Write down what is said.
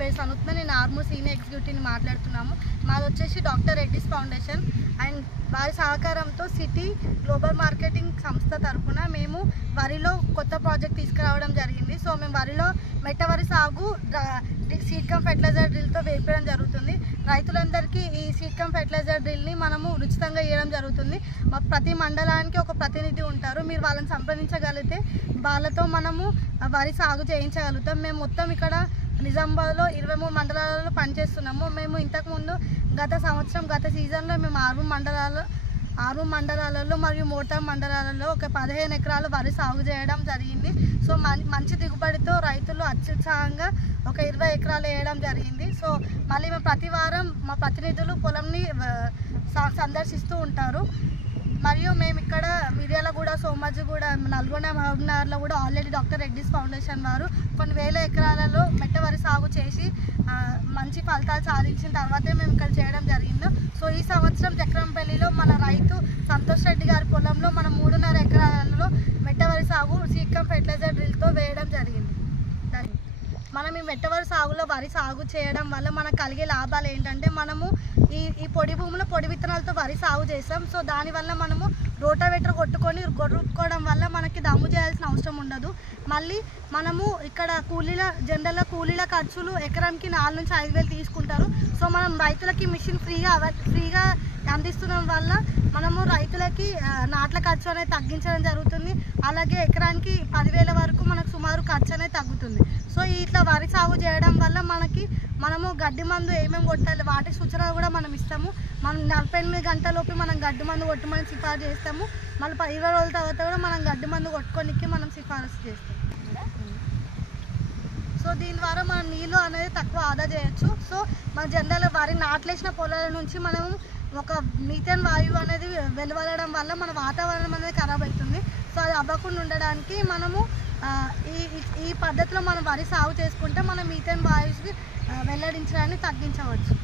పేరు సనుత్న, నేను ఆర్మూర్ సీనియర్ ఎగ్జిక్యూటివ్ని మాట్లాడుతున్నాము. మాది వచ్చేసి డాక్టర్ రెడ్డిస్ ఫౌండేషన్ అండ్ వారి సహకారంతో సిటీ గ్లోబల్ మార్కెటింగ్ సంస్థ తరఫున మేము వరిలో కొత్త ప్రాజెక్ట్ తీసుకురావడం జరిగింది. సో మేము వరిలో మెట్ట వరి సాగు సీడ్ కమ్ ఫెర్టిలైజర్ డ్రిల్తో వేపడం జరుగుతుంది. రైతులందరికీ ఈ సీడ్ కమ్ ఫెర్టిలైజర్ డ్రిల్ని మనము ఉచితంగా ఇవ్వడం జరుగుతుంది. ప్రతి మండలానికి ఒక ప్రతినిధి ఉంటారు. మీరు వాళ్ళని సంప్రదించగలిగితే వాళ్ళతో మనము వరి సాగు చేయించగలుగుతాం. మేము మొత్తం ఇక్కడ నిజామాబాద్లో 23 మండలాలలో పనిచేస్తున్నాము. మేము ఇంతకుముందు గత సీజన్లో మేము 6 మండలాలలో మరియు మోటార్ మండలాలలో ఒక 15 ఎకరాలు వరి సాగు చేయడం జరిగింది. సో మంచి దిగుబడితో రైతులు అత్యుత్సాహంగా ఒక 20 ఎకరాలు వేయడం జరిగింది. సో మళ్ళీ మేము ప్రతి వారం మా ప్రతినిధులు పొలంని సందర్శిస్తూ ఉంటారు. మరియు మేము ఇక్కడ మిర్యాలగూడ, సోమాజిగూడ, నల్గొండ, మహబూబ్నగర్లో కూడా ఆల్రెడీ డాక్టర్ రెడ్డిస్ ఫౌండేషన్ వారు కొన్ని వేల ఎకరాలలో మెట్ట వరి సాగు చేసి మంచి ఫలితాలు సాధించిన తర్వాతే మేము ఇక్కడ చేయడం జరిగింది. సో ఈ సంవత్సరం చక్రంపల్లిలో మన రైతు సంతోష్ రెడ్డి గారి పొలంలో మనం 3.5 ఎకరాలలో మెట్ట వరి సాగు సీడ్ కమ్ ఫెర్టిలైజర్ డ్రిల్తో వేయడం జరిగింది. మనం ఈ మెట్ట వరి సాగులో వరి సాగు చేయడం వల్ల మనకు కలిగే లాభాలు ఏంటంటే, మనము ఈ పొడి భూమిలో పొడి విత్తనాలతో వరి సాగు చేస్తాం. సో దానివల్ల మనము రోటావేటర్ కొట్టుకోవడం వల్ల మనకి దమ్ము చేయాల్సిన అవసరం ఉండదు. మళ్ళీ మనము ఇక్కడ జనరల్గా కూలీల ఖర్చులు ఎకరానికి 4 నుంచి 5 వేలు తీసుకుంటారు. సో మనం రైతులకి మిషన్ ఫ్రీగా అందిస్తుండడం వల్ల మనము రైతులకి నాట్ల ఖర్చు అనేది తగ్గించడం జరుగుతుంది. అలాగే ఎకరానికి 10,000 వరకు మనకు సుమారు ఖర్చు అనేది తగ్గుతుంది. సో ఇట్లా వరి సాగు చేయడం వల్ల మనము గడ్డి మందు ఏమేమి కొట్టాలి వాటి సూచనలు కూడా మనం ఇస్తాము. మనం 48 గంటలలోపు మనం గడ్డి మందు కొట్టమని సిఫారసు చేస్తాము. మళ్ళీ 20 రోజుల తర్వాత కూడా మనం గడ్డి మందు కొట్టుకోనికి మనం సిఫారసు చేస్తాం. సో దీని ద్వారా మనం నీళ్ళు అనేది తక్కువ ఆదా చేయొచ్చు. సో మన జనరల్ వరి నాట్లేసిన పొలాల నుంచి మనము ఒక మీథేన్ వాయువు అనేది వెలువడడం వల్ల మన వాతావరణం అనేది ఖరాబ్ అవుతుంది. సో అది అవ్వకుండా ఉండడానికి మనము ఈ పద్ధతిలో మనం వరి సాగు చేసుకుంటే మనం మీథేన్ వాయువుని వెల్లడించడాన్ని తగ్గించవచ్చు.